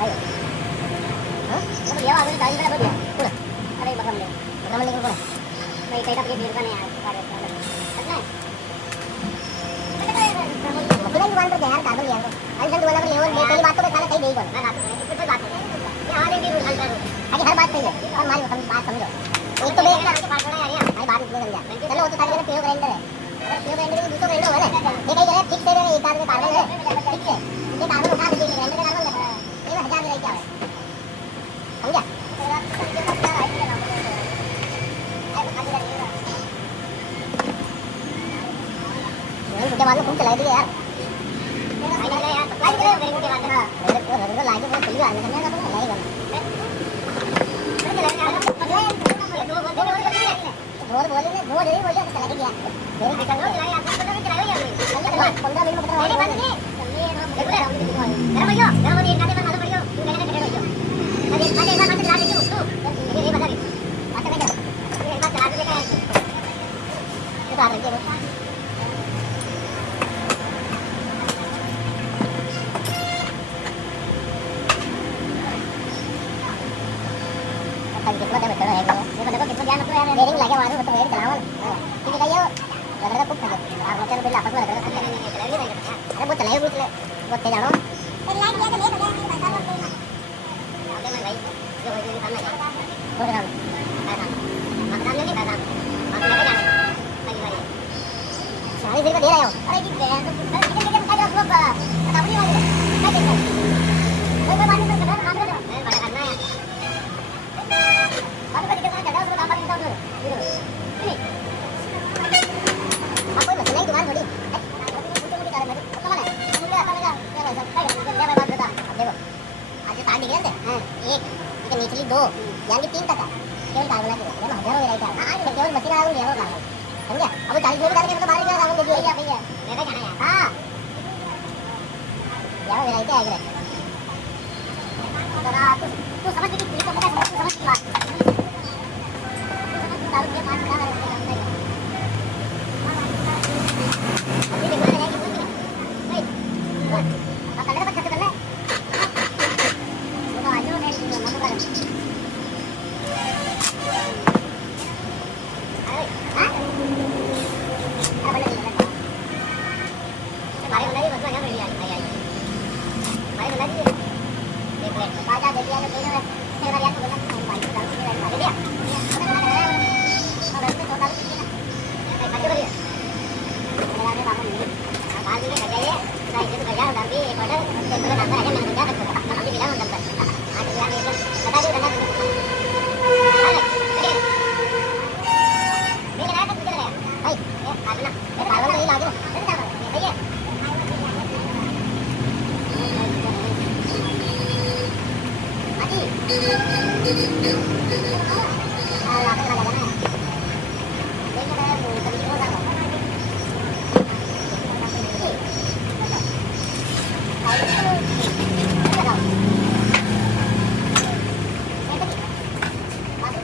ayo तो ये आगे टाइम बड़ा बढ़िया पूरा अरे बकरम ले को बोला भाई कहीं का ये देर का नहीं यार सारे चलना है मकुला दुकान पर यार कागज लिया तो अरे दुकान पर लेवल ले पहली बात तो मैं खाना सही नहीं बोल मैं कोई बात नहीं ये आने की रूल हल्का आगे हर बात सही है और हमारी बात समझो एक तो मैं एक बात बड़ा यार हमारी बात इसलिए समझा चलो वो तो सारे पेड़ ग्राइंडर है पेड़ ग्राइंडर में दूसरा ग्राइंडर होगा ना ये कहीं जगह फिक्स है एक आदमी कार्बन है ठीक है ये कार्बन उठा दीजिए ग्राइंडर का कार्बन ये 1000 में क्या है समझा मुझे बाद में खूब चलाई थी यार